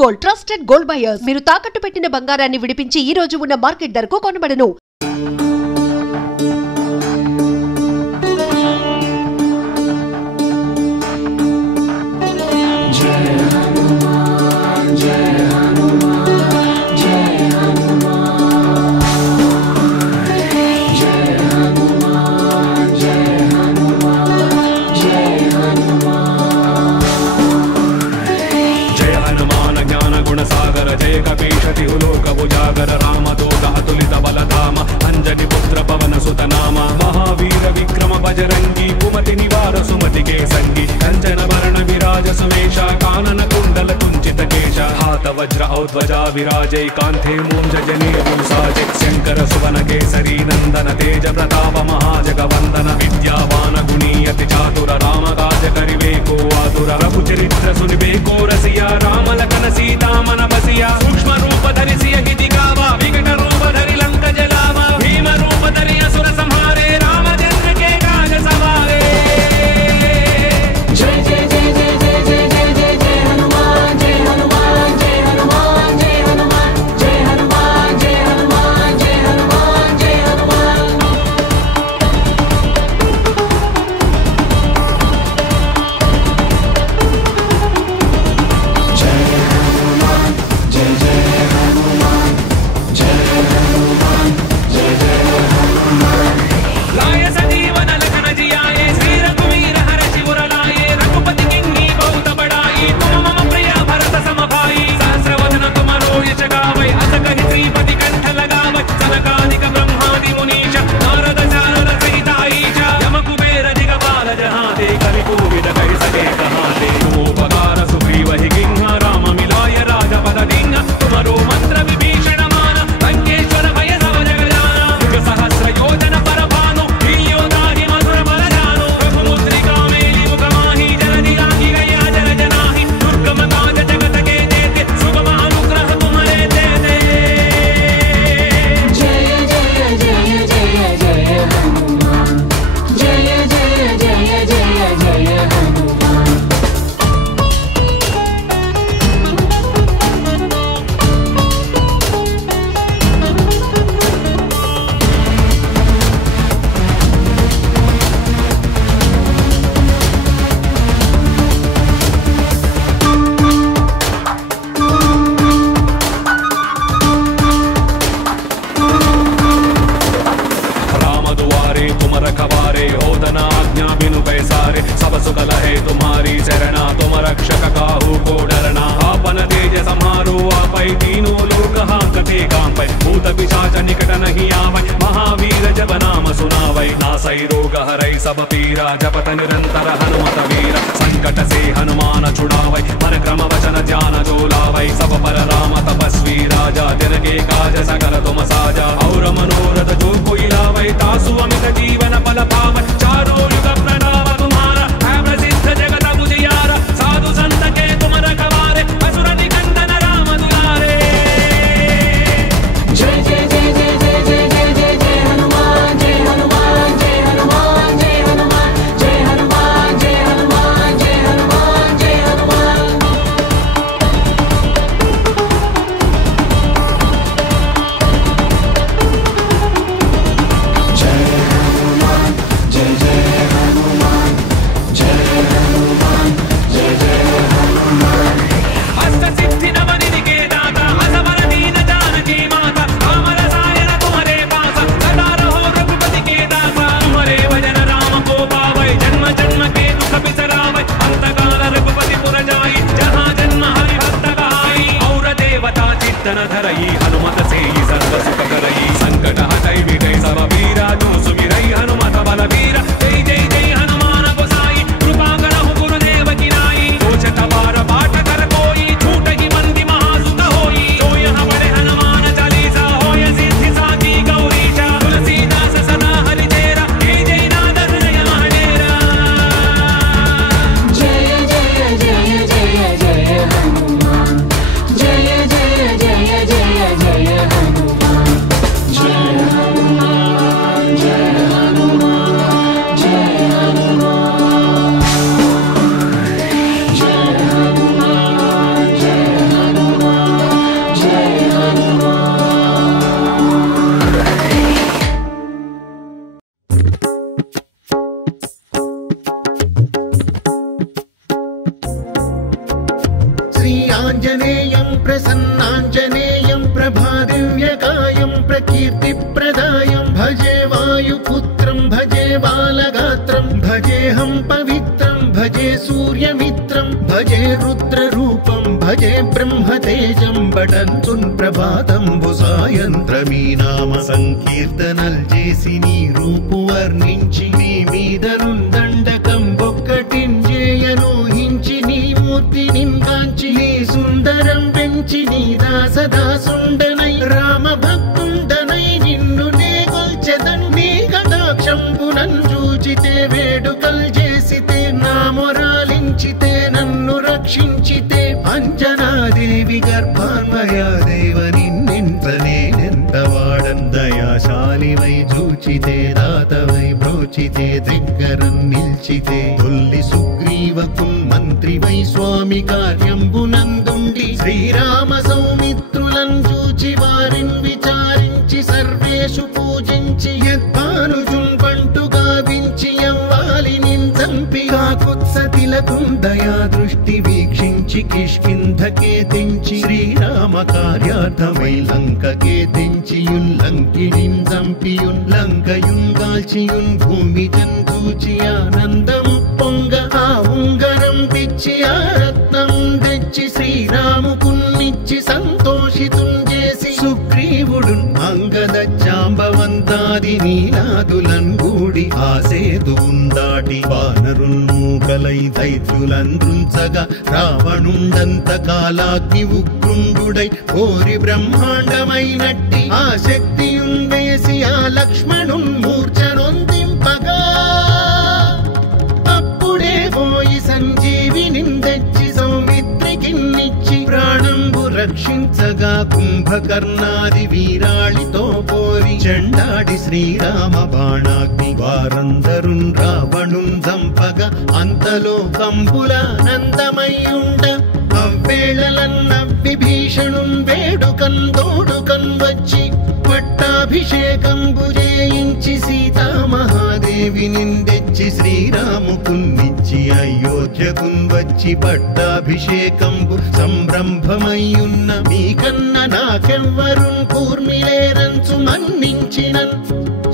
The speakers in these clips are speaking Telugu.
Gold trusted gold buyers. మీరు తాకట్టు పెట్టిన బంగారాన్ని విడిపించి ఈ రోజు ఉన్న మార్కెట్ ధరకు కొనబడను. उजागर रामदूत अतुलित बलधाम अंजनी पुत्र पवन सुत नाम महावीर विक्रम बजरंगी कुमति निवार सुमति के संगी कंचन वर्ण विराज सुवेश कानन कुंडल कुंचित केश हाथ वज्र औध्वजा विराजे कांथे मूंज जने साजे शंकर सुवन केसरी नंदन तेज प्रताप महाजगवंदन विद्यावान गुणीयति चातुर राम काज करिवे को आतुर रघुचरित्र सुनिबेको रसिया राम लखन सीता मन बसिया सूक्ष्म रूप धरिसिय गिति गावा विकट रूप धरि लंक जलावा भीम रूप धरि असुर संहारे राम जन्म के काज सवारे जय जय जय जय जय जय जय जय जय हनुमान जय हनुमान जय हनुमान जय हनुमान जय हनुमान जय हनुमान जय हनुमान जय हनुमान जपत निरंतर हनुमत वीर संकट से हनुमान छुड़ावै परक्रम वचन ध्यान जो लावै सब पर राम तपस्वी राजा दिन के काज सकल तुम साजा और मनोरथ जो कोई लावै तासु अमित जीवन फल पावै चारों युग प्रणाम तुम्हारा है प्रसिद्ध जगत उजियारा साधु संत के तुम रखवारे असुर निकंदन राम दुलारे जय जय जय जय जय जय जय जय जय हनुमान जय हनुमान जय हनुमान जय हनुमान जय हनुमान जय हनुमान जय हनुमान जय हनुमान हनुमत से ही सर्व सुख करई संकट हटई विटई सब वीरा जो सुमिरई हनुमत बल वीरा जय जय जय हनुमान गोसाई कृपा करहु गुरुदेव की नाई सोच तबार पाठ कर कोई छूट ही मंदी महासुख होई जो यहाँ पढ़े हनुमान चालीसा होय सिद्धि साकी गौरीशा तुलसीदास सदा हरि तेरा जय जय नाद हृदय डेरा जय जय जय जय जय हनुमान जय जय जय जय प्रसन्नाञ्जनेयं प्रसन्नाञ्जनेयं प्रभादिव्यकायं प्रकीर्तिप्रदायं भजे वायुपुत्रं भजे बालगात्रं भजेऽहं पवित्रं भजे सूर्यमित्रं भजे रुद्ररूपं भजे ब्रह्मतेजं बटन्तुन् ప్రభాతంబు సాయంత్రమీ నామ సంకీర్తనల్ చేసి నీ రూపు వర్ణించి నీ మీదనుందండకం ఒక్కటింజేయనూహించి నీ మూర్తి నింగాంచి నీ సుందరం పెంచి నీ దాసదాసుండనై రామ భక్తుండనై నిన్ను నే కొల్చెదన్ నీ కటాక్షంబునన్ చూచితే వేడుకల్ చేసితే నా మొరాలించితే నన్ను రక్షించితే అంజనాదేవి గర్భాన్వయా దేవ నిన్నెంత వాడన్ దయాశాలివై చూచితే దాతవై బ్రోచితే దగ్గరం నిల్చితే తొల్లి సుగ్రీవకున్ మంత్రివై స్వామి కార్యంబునందుండి శ్రీరామ సౌమిత్రులను చూచి వారిని విచారించి సర్వేషు పూజించి యద్భానుజున్ పంటు గావించి యవ్వాలి నించంపి కాకుత్సతిలకుం దయా దృష్టి వీక్షించి కిష్కింధకే తెంచి శ్రీరామ కార్యార్థమై లంకకే తెంచియున్ లంకిణిన్ చంపియున్ లంకయున్ గాల్చియున్ భూమి జంతూచి ఆనందము పొంగ ఆ ఉంగరం పిచ్చి ఆ రత్నం తెచ్చి శ్రీరాముకున్నిచ్చి సంతోషితున్ చేసి సుగ్రీవుడు అంగద జాంబవంతాది నీలాదులన్ గూడి ఆ సేతువున్ దాటి వానరున్ మూకలై దైత్యులందృంచగా రావణుండంత కాలాగ్ని ఉగ్రుండుడై కోరి బ్రహ్మాండమైనట్టి ఆ శక్తియున్ వేసి ఆ లక్ష్మణున్ మూర్ఛనొందింపగా అప్పుడే పోయి సంజీవిని తెచ్చి సౌమిత్రికిన్నిచ్చి ప్రాణంబు రక్షించగా కుంభకర్ణాది వీరాళితో పోరి చెండాడి శ్రీరామ బాణాగ్ని వారందరున్ రావణున్ చంపగా అంతలో కంబుల నందమయ్యుండ అవ్వేళలన్న విభీషణున్ వేడుకన్ తోడుకన్ వచ్చి పట్టాభిషేకంబు చేయించి సీతామహాదేవిని తెచ్చి శ్రీరాముకున్నిచ్చి అయోధ్యకున్ వచ్చి పట్టాభిషేకంబు సంరంభమయ్యున్న మీకన్న నాకెవ్వరున్ కూర్మిలేరంచు మన్నించినన్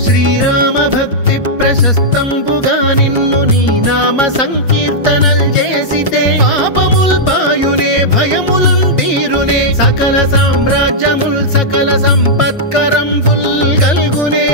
శ్రీరామ భక్తి ప్రశస్తంబుగా నిన్ను నీ నామ సంకీర్తనల్ చేసితే పాపముల్ బాయునే భయముల్ తీరునే సకల సామ్రాజ్యముల్ సకల సంపత్కరంబుల్ గల్గునే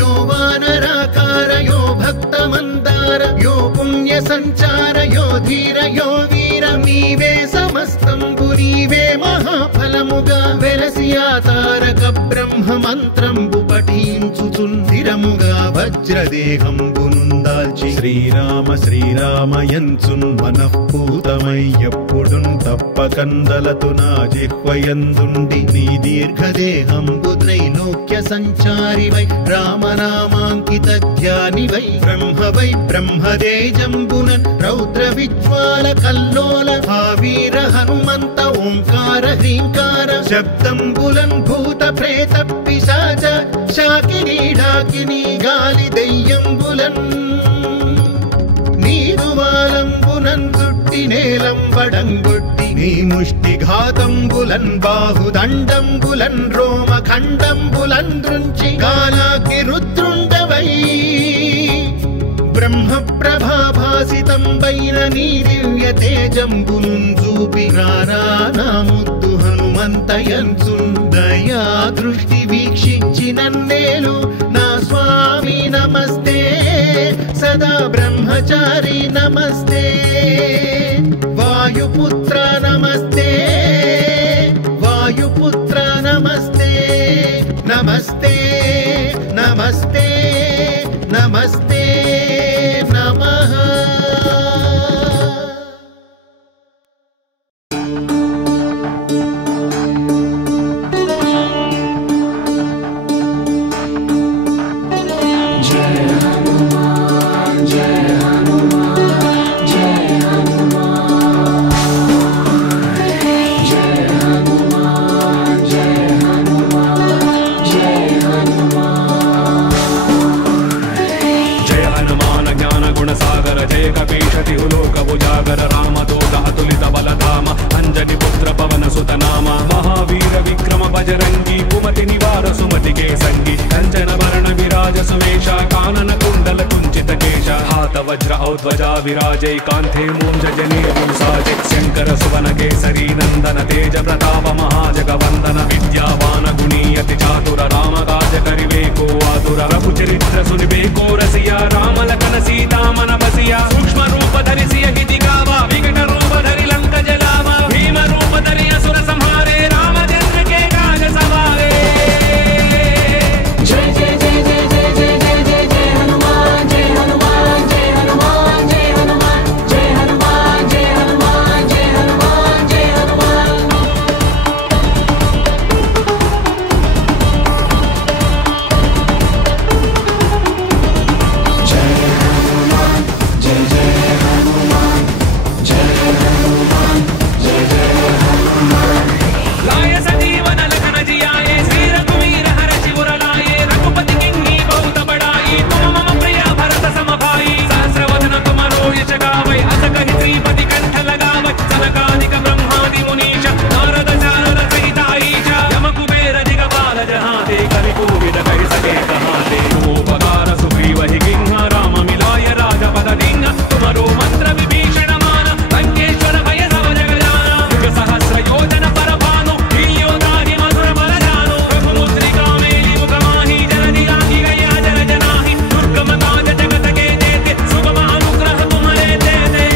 యో వానరాకార యో భక్త మందార యో పుణ్య సంచార యో ధీర యో వీర నీవే సమస్తంబు నీవే మహాఫలముగా వెలసి ఆ తారక బ్రహ్మ మంత్రంబు పఠించుచున్ స్థిరముగా వజ్రదేహంబునుందాల్చి శ్రీరామ శ్రీరామయంచున్ మనఃపూతమై ఎప్పుడున్ తప్పకందలతు నా జిహ్వయందుండి నీ దీర్ఘదేహంబు త్రైలోక్య సంచారివై రామనామాంకిత ధ్యానివై బ్రహ్మవై బ్రహ్మదేజంబునన్ రౌద్ర విజ్వాల కల్లోల భావీర హనుమంత ఓంకార హ్రీంకార శబ్దంబులన్ భూత ప్రేత పిశాచ శాకినీ డాకినీ గాలి దయ్యంబులన్ నీదువాలంబునన్ చుట్టి నేలంబడంగొట్టి నీ ముష్టి ఘాతంబులన్ బాహుదండంబులన్ రోమ ఖండంబులన్ దృంచి కాలాగ్ని రుద్రుండవై బ్రహ్మ ప్రభాభాసితంబైన నీ దివ్య తేజంబునున్ చూపి రారా నా ముద్దు హనుమంతయంచున్ దయా దృష్టి వీక్షించి నన్నేలు నా స్వామి నమస్తే సదా బ్రహ్మచారి నమస్తే వాయుపుత్ర నమస్తే వాయుపుత్ర నమస్తే నమస్తే నమస్తే నమస్తే నమః बजरंगी कुमति निवार सुमति के संगी कंचन वर्ण विराज सुवेश कानन कुंडल कुंचित केश हाथ वज्र औध्वजा विराजे कांथे मूंज जनेऊ साजे शंकर सुवन केसरी नंदन तेज प्रताप महाजगवंदन विद्यावान गुणीयति चातुर राम काज करिवेको आतुर प्रभु चरित्र सुनिबेको रसिया राम लखन सीता मन बसिया सूक्ष्म रूप धरिसिय गिति गावा विकट रूप धरि लंक जलावा भीम रूप धरि असुर संहारे रामचंद्र के काज सवारे जय जय जय जय जय जय जय जय जय हनुमान जय हनुमान जय हनुमान जय हनुमान जय हनुमान जय हनुमान जय हनुमान जय हनुमान लाय सजीवन लखन जियाए श्री रघुवीर हर शिवर लाए रघुपति किन्हीं बहुत बड़ाई तुम मम प्रिय भरत सम भाई सहस्र वदन तुमरो यश गावै अस कहि श्रीपति कंठ लगावै सनकादिक ब्रह्मादि मुनीश नारद शारद सहित ईश यम कुबेर दिगपाल जहाते कवि कोविद कहि सके कहाते उपकार सुग्रीवहि किन्ह राम मिलाय राजपद दीन्ह तुमरो मंत्र विभीषण मान लंकेश्वर भय सब जग जाना युग सहस्र योजन पर भानु लील्योताहि मधुर बल जानो प्रभु मुद्रिका मेलि मुख माहि जन दिलाहि गया जन जनाहि दुर्गम काज जगत के जेते सुगम अनुग्रह तुम्हारे देते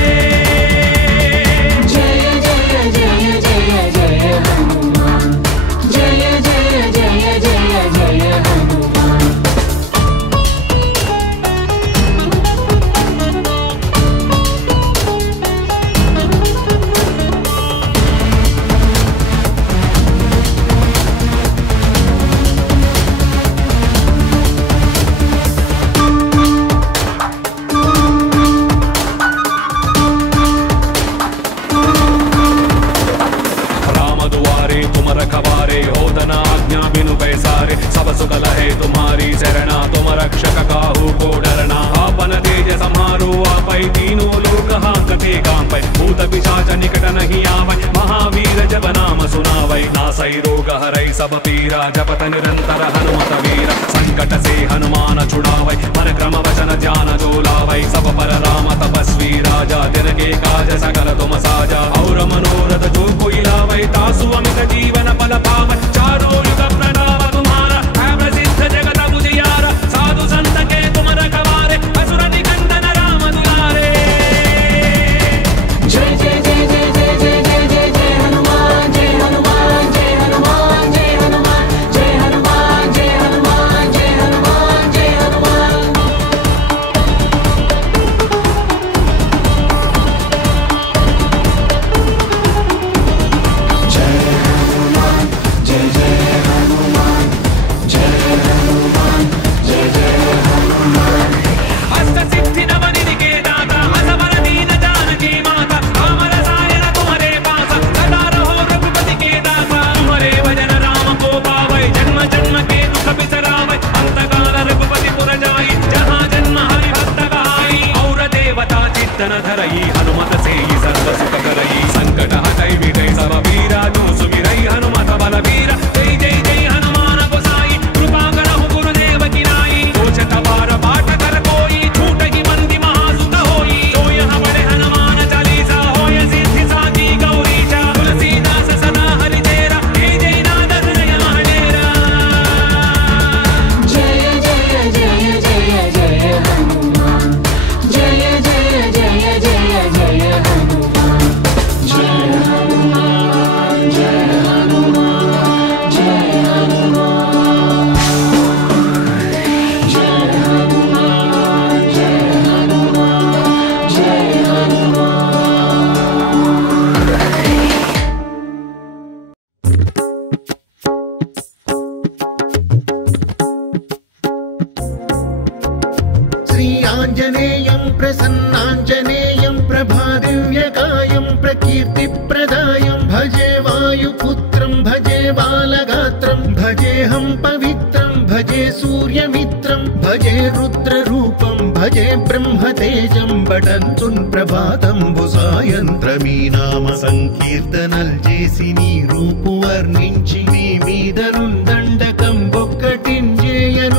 जय जय जय जय जय हनुमान जय जय जय जय जय हनुमान राम दुआरे तुम रखवारे होतना आज्ञा बिनु पैसारे सब सुगल है तुम्हारी शरणा तुम रक्षक काहू को डरना आपन तेज समारो आपै तीनों लोक हांकते कांपै भूत पिशाच निकट नहीं आवै महावीर जब नाम सुनावै नासै रोग हरै सब पीरा जपत निरंतर हनुमत वीर संकट से हनुमान छुड़ावै मन क्रम वचन ध्यान जो लावै सब पर राम तपस्वी राजा दिन के काज सकल तुम साजा और मनोरथ जो कोई लावै तासु अमित जीवन फल पावै चारों युग प्रणाम तुम्हारा है प्रसिद्ध जगत उजियारा साधु संत के तुम रखवारे असुर निकंदन राम दुलारे जय जय जय जय जय जय जय जय जय हनुमान जय हनुमान जय हनुमान जय हनुमान जय हनुमान जय हनुमान जय हनुमान जय हनुमान अष्ट सिद्धि नव निधि के दाता असवर दीन जानकी माता राम रसायन तुम्हारे पास सदा रहो रघुपति के दासा तुम्हारे भजन राम को पावै जन्म जन्म के दुख बिसरावै अंत काल रघुपति पुर जाई जहाँ जन्म हरि भक्त कहाई और देवता चित्तन धरई हनुमत से ही सर्व सुख करई संकट हटई मिटई सब पीरा जो सुमिरई हनुमत बल वीर जय जय जय हनुमान गोसाई कृपा करहु गुरुदेव की नाई सोचत बार बाट कर कोई छूट ही मंदी महासुत होई जो यहाँ बड़े हनुमान चालीसा होय सिद्धि साकी गौरीशा तुलसीदास सदा हरि तेरा जय जय नाद हृदय महडेरा जय जय जय जय जय हनुमान जय जय जय जय जय हनुमान जय हनुमान जय हनुमान जय हनुमान जय हनुमान जय हनुमान जय श्री आञ्जनेयं प्रसन्नाञ्जनेयं प्रभादिव्यकायं प्रकीर्तिप्रदायं भजे वायुपुत्रं भजे बालगात्रं भजेऽहं पवित्रं भजे सूर्यमित्रं भजे रुद्ररूपं भजे తెచ్చే బ్రహ్మతేజం బటంచున్ ప్రభాతంబు సాయంత్రమీ నామ సంకీర్తనల్ చేసి నీ రూపు వర్ణించి నీ మీదనుందండకం ఒక్కటింజేయనూహించి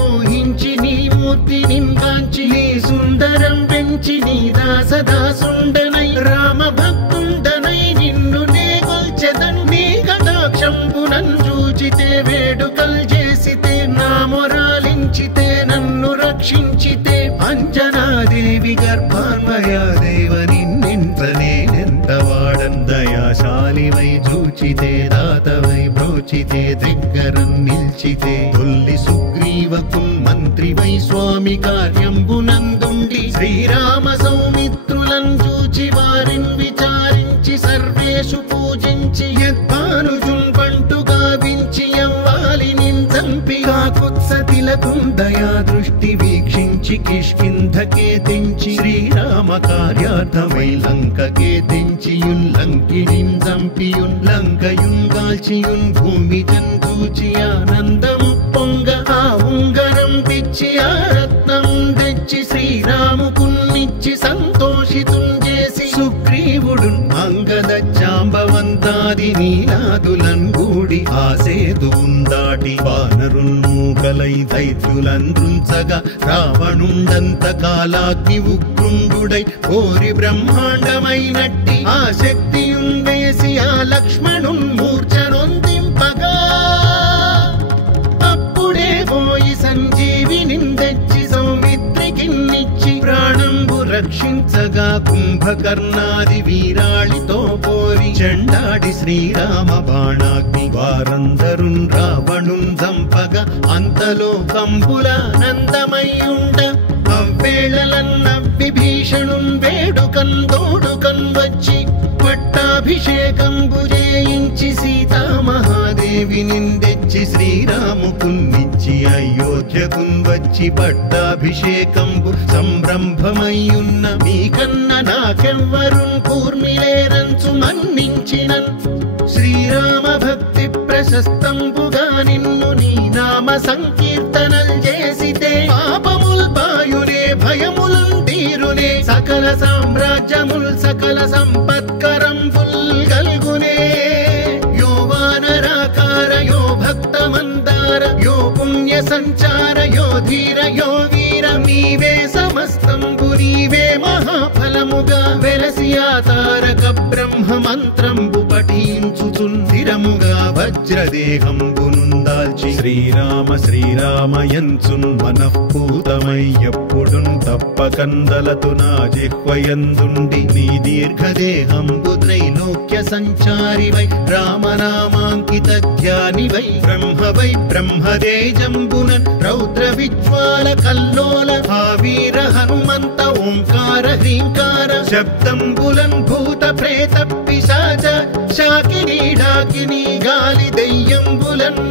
నీ మూర్తి నింగాంచి నీ సుందరం పెంచి నీ దాసదాసుండనై రామ భక్తుండనై నిన్ను నే కొల్చెదన్ నీ కటాక్షంబునన్ చూచితే వేడుకల్ చేసితే నా మొరాలించితే నన్ను రక్షించితే అంజనాదేవి గర్భాన్వయా దేవ నిన్నెంత నేనెంత వాడన్ దయాశాలివై చూచితే దాతవై బ్రోచితే దగ్గరం నిల్చితే తొల్లి సుగ్రీవకున్ మంత్రివై స్వామి కార్యంబునందుండి శ్రీరామ సౌమిత్రులను చూచి వారిని విచారించి సర్వేషు పూజించి యద్భానుజున్ పంటు గావించి యవ్వాలి నిందంపి కాకుత్సతిలకుం దయా దృష్టి వీక్షించి కిష్కింధకే తెంచి శ్రీరామ కార్యార్థమై లంకకే తెంచియున్ లంకినిన్ చంపియున్ లంకయున్ గాల్చియున్ భూమి జంతూచి ఆనందం పొంగ ఆ ఉంగరం పిచ్చి ఆ రత్నం తెచ్చి శ్రీరాముకున్నిచ్చి సంతోషితున్ చేసి సుగ్రీవుడు అంగద జాంబవంతాది నీలాదులన్ గూడి ఆ సేతువున్ దాటి వానరున్ మూకలై దైత్యులందృంచగా రావణుండంత కాలాగ్ని ఉగ్రుండుడై కోరి బ్రహ్మాండమైనట్టి ఆ శక్తియున్ వేసి ఆ లక్ష్మణున్ మూర్ఛనొందింపగా అప్పుడే పోయి సంజీవిని తెచ్చి సౌమిత్రికిన్నిచ్చి ప్రాణంబు రక్షించగా కుంభకర్ణాది వీరాళితో పోరి చెండాడి శ్రీరామ బాణాగ్ని వారందరున్ రావణున్ చంపగా అంతలో కంబులానందమయ్యుండ అవ్వేళలన్న విభీషణున్ వేడుకన్ తోడుకన్ వచ్చి పట్టాభిషేకంబు చేయించి సీతామహాదేవి నిందెచ్చి శ్రీరాముకున్నిచ్చి అయోధ్యకున్ వచ్చి పట్టాభిషేకంబు సంరంభమయ్యున్న మీకన్న నాకెవ్వరున్ కూర్మిలేరంచు మన్నించినన్ శ్రీరామ భక్తి ప్రశస్తంబుగా నిన్ను నీ నామ సంకీర్తనల్ చేసితే పాపముల్ పాయునే భయముల్ తీరునే సకల సామ్రాజ్యముల్ సకల సంపత్కరంబుల్ గల్గునే యో వానరాకార యో భక్త మందార యో పుణ్య సంచార యో ధీర యో వీర నీవే సమస్తంబు నీవే మహాఫలముగా వెలసి ఆ తారక బ్రహ్మ మంత్రంబు పఠించుచుందిరముగా వజ్రదేహంబునుందాల్చి శ్రీరామ శ్రీరామయంచున్ మనఃపూతమై ఎప్పుడున్ తప్పకందలతు నా జిహ్వయందుండి నీ దీర్ఘదేహంబు త్రైలోక్య సంచారివై రామనామాంకిత ధ్యానివై బ్రహ్మవై బ్రహ్మదేజంబునన్ రౌద్ర విజ్వాల కల్లోల భావీర హనుమంత ఓంకార హ్రీంకార శబ్దంబులన్ భూత ప్రేత పిశాచ శాకినీ డాకినీ గాలి దయ్యంబులన్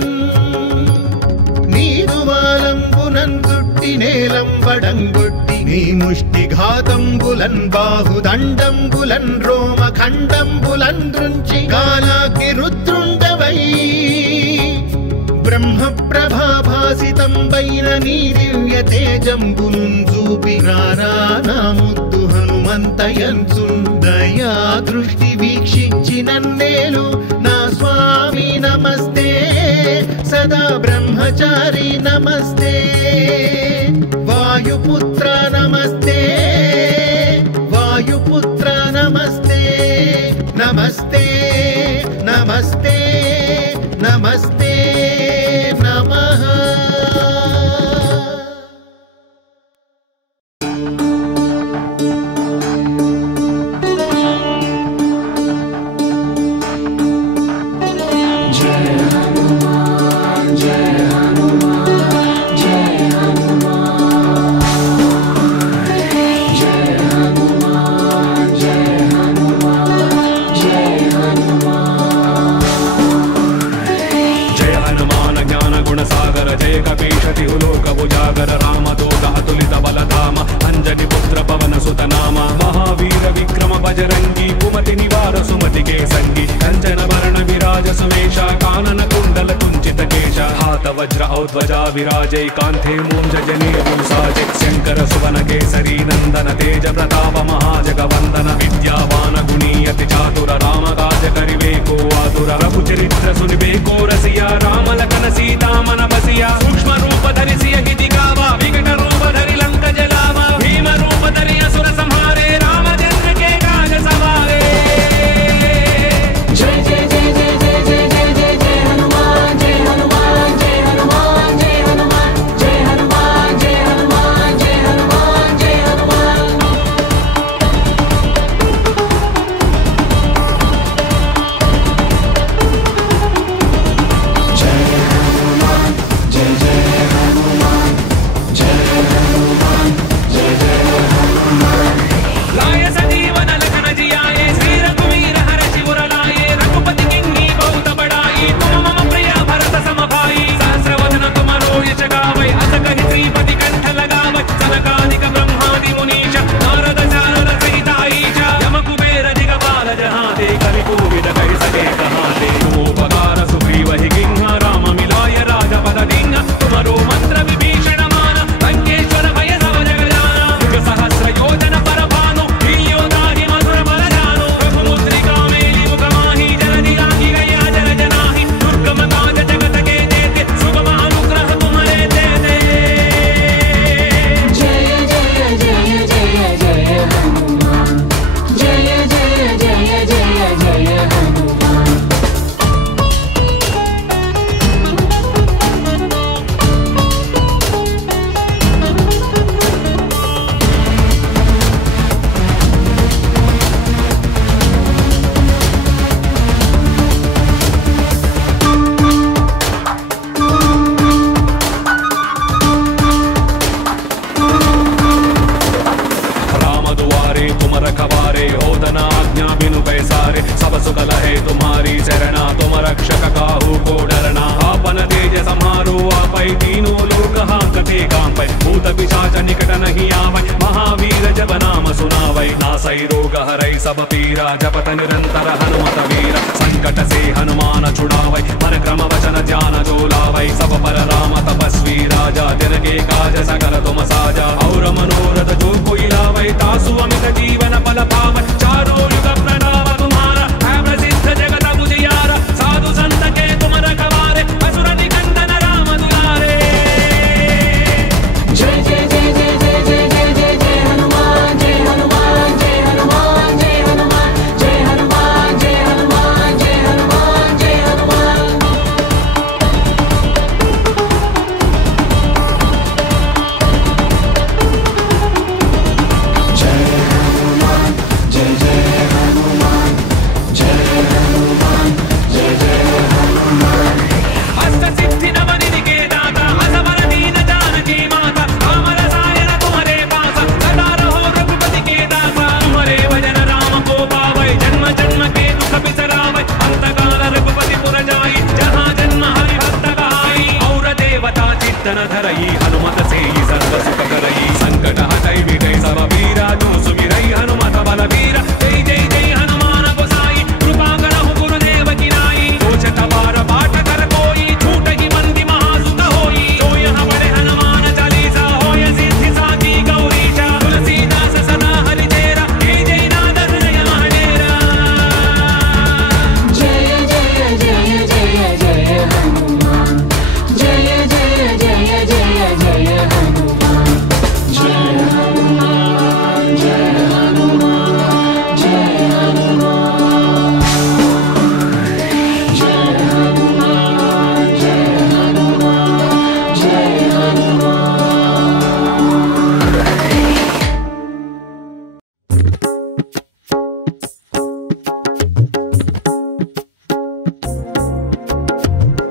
నీదువాలంబునన్ చుట్టి నేలంబడంగొట్టి నీ ముష్టి ఘాతంబులన్ బాహుదండంబులన్ రోమ ఖండంబులన్ దృంచి కాలాగ్ని రుద్రుండవై బ్రహ్మ ప్రభాభాసితంబైన నీ దివ్య తేజంబునున్ చూపి రారా నా ముద్దు హనుమంతయంచున్ దయా దృష్టి వీక్షించి నన్నేలు నా స్వామి నమస్తే సదా బ్రహ్మచారి నమస్తే వాయుపుత్ర నమస్తే వాయుపుత్ర నమస్తే నమస్తే నమస్తే నమస్తే నమః वज्र औध्वजा विराजै कान्थे मूञ्जनेभूषाजै शङ्कर सुवन केसरी नन्दन तेज प्रताप महाजगवन्दन विद्यावान गुणीयति चातुर राम काज करिबेको आतुर रघुचरित्र सुनिबेको रसिया राम लखन सीता मन बसिया सूक्ष्म रूप धरिसिय हिति गावा विकट रूप धरि लंक जलावा भीम रूप धरि असुर संहारे राम जन्म के काज सवारे जय जय जय जय जय जय जय जय जय हनुमान जय हनुमान जय हनुमान जय हनुमान जय हनुमान जय हनुमान जय हनुमान जय हनुमान लाय सजीवन लखन जियाए श्री रघुवीर हर शिवर लाए रघुपति किन्ही बहुत बड़ाई तुम मम प्रिय भरत सम भाई सहस्र वदन तुम रोयच गावै अस कहि श्रीपति कंठ लगावै सनकादिक ब्रह्मादि मुनीश नारद शारद सहित ईश यम कुबेर दिगपाल जहाँ ते कलि कोविद कहि सके कहाँ ते तुमोपकार सुग्रीव हि किन्हा राम मिलाय राजपद दीन्हा तुमरो मंत्र विभीषण मान लंकेश्वर भय सब जग जाना युग सहस्र योजन पर भानु लील्यो दाहि मधुर बल जानु प्रभु मुद्रिका मेलि मुख माहि जलधि लांघि गया जल जनाहि दुर्गम काज जगत के जेते सुगम अनुग्रह तुम्हारे देते जय जय जय जय जय हनुमान जय जय जय जय जय हनुमान राम दुआरे तुम रखवारे होदन आज्ञा बिनु पैसारे सब सुख लहे तुम्हारी शरणा तुम रक्षक काहू को डरना आपन तेज सम्हारो आपै तीनों लोक हांकते कांपै भूत पिशाच निकट नहीं आवै महावीर जब नाम सुनावै नासै रोग हरै सब पीरा जपत निरंतर हनुमत वीर संकट से हनुमान छुड़ावै मन क्रम वचन ध्यान जो लावै सब पर राम तपस्वी राजा दिन के काज सकल तुम साजा और मनोरथ जो कोई लावै तासु अमित जीवन फल पावै चारों युग प्रणाम तुम्हारा है प्रसिद्ध जगत उजियारा साधु संत के तुम रखवारे असुर निकंदन राम दुलारे जय जय जय जय जय जय जय जय जय हनुमान जय हनुमान जय हनुमान जय हनुमान जय हनुमान जय हनुमान जय हनुमान जय हनुमान अष्ट सिद्धि नव निधि के दाता असबर दीन जानकी माता राम रसायन तुम्हारे पासा सदा रहो रघुपति के दासा तुम्हारे भजन राम को पावै जन्म जन्म के दुख बिसरावै अंत काल रघुपति पुर जाई जहाँ जन्म हरि भक्त कहाई और देवता चित्तन धरई हनुमत से ही सर्व सुख करई संकट हटै मिटै सब पीरा जो सुमिरै हनुमत बल वीरा जय जय जय हनुमान गोसाई कृपा करहु गुरुदेव की नाई सोचत बार बाट कर कोई छूट ही बंदी महासुत होई जो यहाँ पढ़े हनुमान चालीसा होय सिद्धि साकी गौरीशा तुलसीदास सदा हरि चेरा जय जय नाद हृदय महडेरा जय जय जय जय जय हनुमान जय जय जय जय जय हनुमान जय हनुमान जय हनुमान जय हनुमान जय हनुमान जय हनुमान जय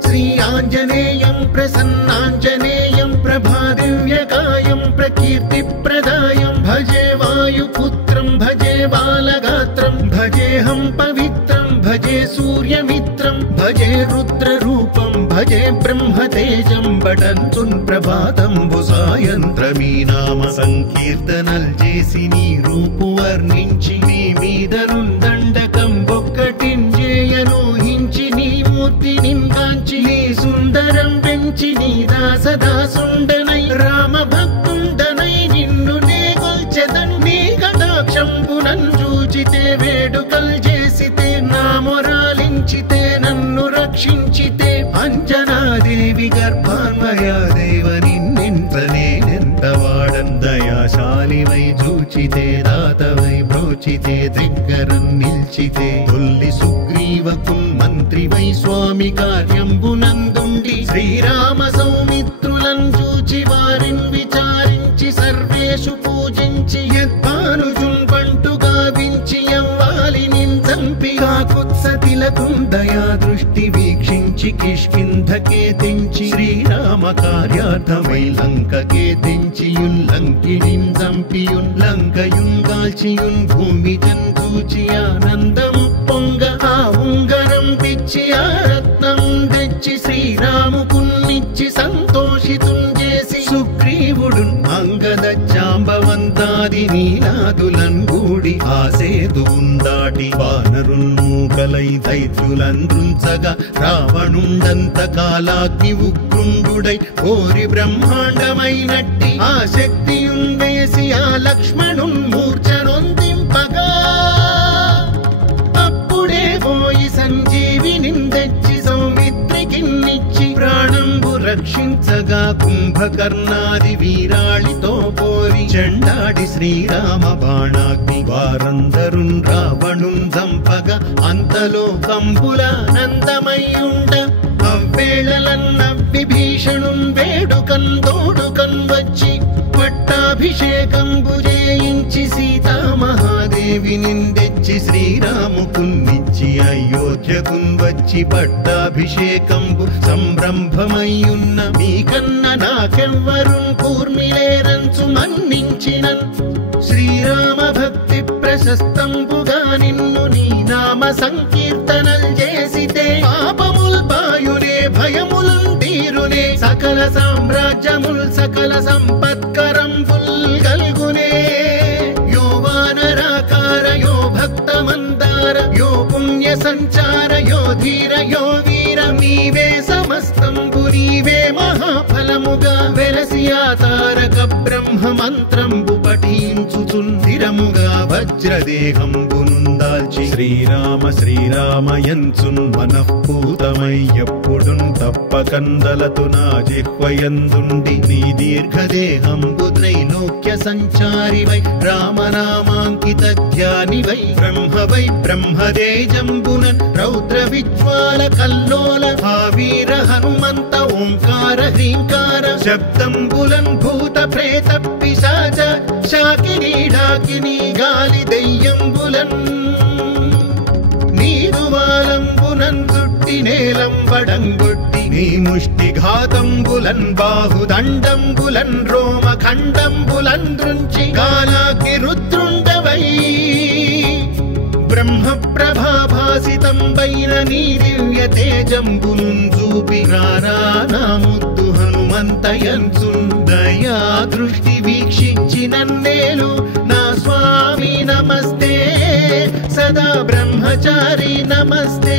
श्री आञ्जनेयं प्रसन्नाञ्जनेयं प्रभादिव्यकायं प्रकीर्तिप्रदायं भजे वायुपुत्रं भजे बालगात्रं भजेऽहं पवित्रं भजे सूर्यमित्रं भजे रुद्ररूपं भजे ब्रह्मतेजं बटन्तुन् ప్రభాతంబుసాయంత్రమీ నామ సంకీర్తనల్ చేసి నీ రూపు వర్ణించి నీ మీదనుందండకం ఒక్కటించేయను హించి నీ మూర్తి కీర్తి నింగాంచి నీ సుందరం పెంచి నీ దాసదాసుండనై రామ భక్తుండనై నిన్ను నే కొల్చెదన్ నీ కటాక్షంబునన్ చూచితే వేడుకల్ చేసితే నా మొరాలించితే నన్ను రక్షించితే అంజనాదేవి గర్భాన్వయా దేవ నిన్నెంత వాడన్ దయాశాలివై చూచితే దాతవై బ్రోచితే దగ్గరం నిల్చితే తొల్లి సుగ్రీవకున్ మంత్రివై స్వామి కార్యంబునందుండి శ్రీరామ సౌమిత్రులను చూచి వారిని విచారించి సర్వేషు పూజించి యద్భానుజున్ పంటు గావించి యవ్వాలి నిందంపి కాకుత్సతిలకుం దయా దృష్టి వీక్షించి కిష్కింధకే తెంచి శ్రీరామ కార్యార్థమై లంకకే తెంచియున్ లంకినిన్ చంపియున్ లంకయున్ గాల్చియున్ భూమి జంతూచి ఆనందము పొంగ ఆ ఉంగరం పిచ్చి ఆ రత్నం తెచ్చి శ్రీరాముకున్నిచ్చి సంతోషితుం చేసి సుగ్రీవుడు అంగద జాంబవంతాది నీలాదులన్ గూడి ఆ సేతువున్ దాటి వానరుల్ మూకలై దైత్యులందృంచగా రావణుండంత కాలాగ్ని ఉగ్రుండుడై కోరి బ్రహ్మాండమైనట్టి ఆ శక్తియున్ వేసి ఆ లక్ష్మణున్ మూర్ఛనొందింపగా అప్పుడే పోయి సంజీవిని తెచ్చి సౌమిత్రికిన్నిచ్చి ప్రాణంబు రక్షించగా కుంభకర్ణాది వీరాళితో పోరి చెండాడి శ్రీరామ బాణాగ్ని వారందరున్ రావణున్ చంపగా అంతలో కంబులానందమయ్యుండ అవ్వేళలన్న విభీషణున్ వేడుకన్ తోడుకన్ వచ్చి పట్టాభిషేకంబు చేయించి సీతామహాదేవిని తెచ్చి శ్రీరాముకున్నిచ్చి అయోధ్యకున్ వచ్చి పట్టాభిషేకంబు సంరంభమయ్యున్న మీకన్న నాకెవ్వరున్ కూర్మిలేరంచు మన్నించినన్ శ్రీరామ భక్తి ప్రశస్తంబుగా నిన్ను నీ నామ సంకీర్తనల్ చేసితే పాపముల్ బాయునే భయములున్ తీరునే సకల సామ్రాజ్యముల్ సకల సంపత్కరంబుల్ కల్గునే యో వానరాకార యో భక్త మందార యో పుణ్య సంచార యో ధీర యో వీర నీవే సమస్తంబు నీవే మహాఫలముగా వెలసి ఆ తారక బ్రహ్మ మంత్రంబు పఠించుచున్ స్థిరముగా వజ్రదేహంబునుందాల్చి శ్రీరామ శ్రీరామయంచున్ మనఃపూతమై ఎప్పుడున్ తప్పకందలతు నా జిహ్వయందుండి నీ దీర్ఘదేహంబు త్రైలోక్య సంచారివై రామనామాంకిత ధ్యానివై బ్రహ్మవై బ్రహ్మదేజంబునన్ రౌద్ర విజ్వాల కల్లోల వీర హనుమంత ఓంకార హ్రీంకార శబ్దంబులన్ భూత ప్రేత పిశాచ శాకిని డాకిని గాలి దెయ్యంబులన్ నీదువాలంబునన్ చుట్టి నేలంబడంగొట్టి నీ ముష్టి ఘాతంబులన్ బాహుదండంబులన్ రోమ ఖండంబులన్ దృంచి కాలాకి రుద్రుండవై బ్రహ్మ ప్రభాభాసితంబైన నీ దివ్య తేజంబునున్ చూపి రారా నా ముద్దు హనుమంతయంచున్ దయా దృష్టి వీక్షించి నన్నేలు నా స్వామి నమస్తే సదా బ్రహ్మచారి నమస్తే